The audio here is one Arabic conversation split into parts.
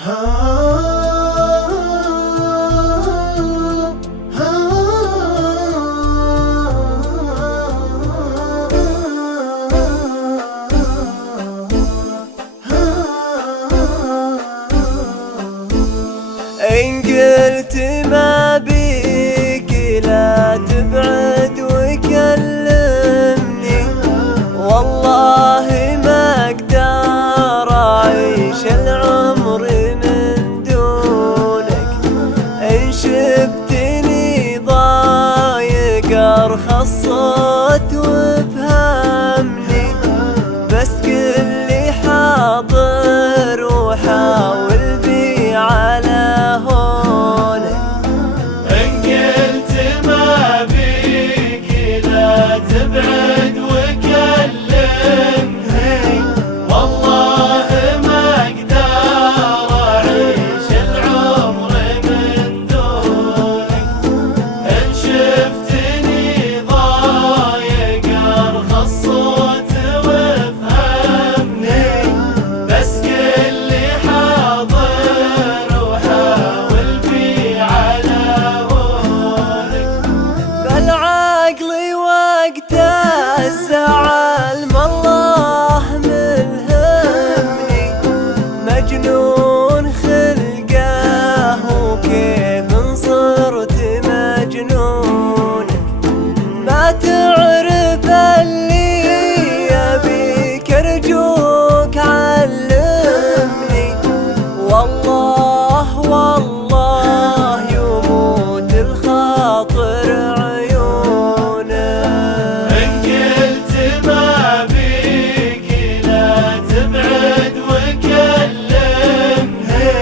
إن قلت ما بيك لا تبعد وكلمني، والله ما أقدر أعيش العمر من دونك. إن شفتني ضايق أرخص صوت وافهمني، بس قلي حاضر وحاول بي على هونك. إن قلت ما بيك لا تبعد وكلمني، والله ما أقدر أعيش العمر من دونك. إن شفتني ضايق أرخص صوت وافهمني، بس قلي حاضر وحاول بي على هونك. بل عقلي وقت الزعل ما الله ملهمني، مجنون خلقه وكيف صرت مجنونك. ما تعرف اللي يبيك أرجوك علمني، والله والله يموت الخاطر عيونك. إن قلت ما بيك لا تبعد وكلمني،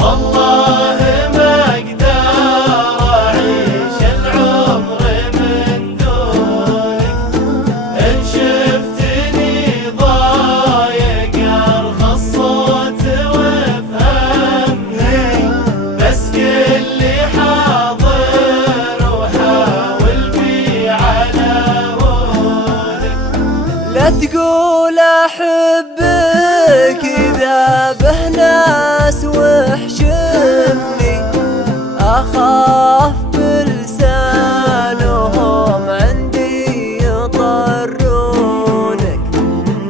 والله ما أقدر أعيش العمر من دونك. إن شفتني ضايق أرخص صوت وافهمني، بس قلي حاضر وحاول بي على هونك. لا تقول أحبك إذا به ناس وحشمني، أخاف بلسانهم عندي يطرونك.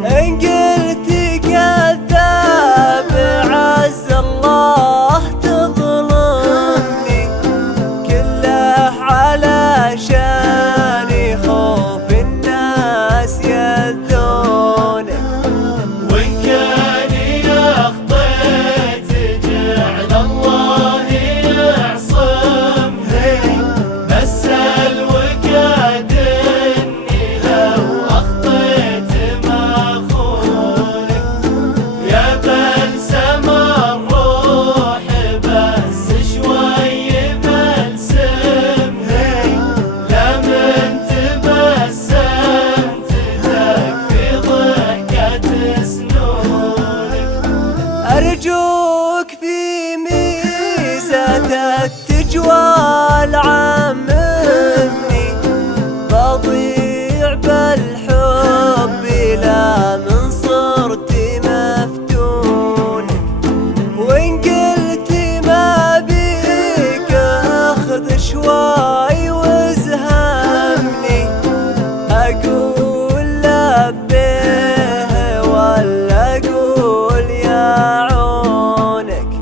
إن قلت كذاب عز الله تظلمني، كله علشاني خوف الناس يأذونك. وإن كان أخطيت جعل الله يعصمني، بس الوقاد إني لو أخطيت ما أخونك. يا بلسم الروح بس شوي بلسمني، لا من تبسمت تكفي ضحكة سنونك. أرجوك في ميزتك تجوال عممني، بضيع بالحب لا من صرت مفتونك. وإن قلت ما بيك أخذ شوي وازهمني، أقول لبيه ولا أقول يا عونك.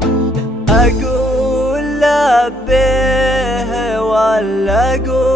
أقول لبيه ولا أقول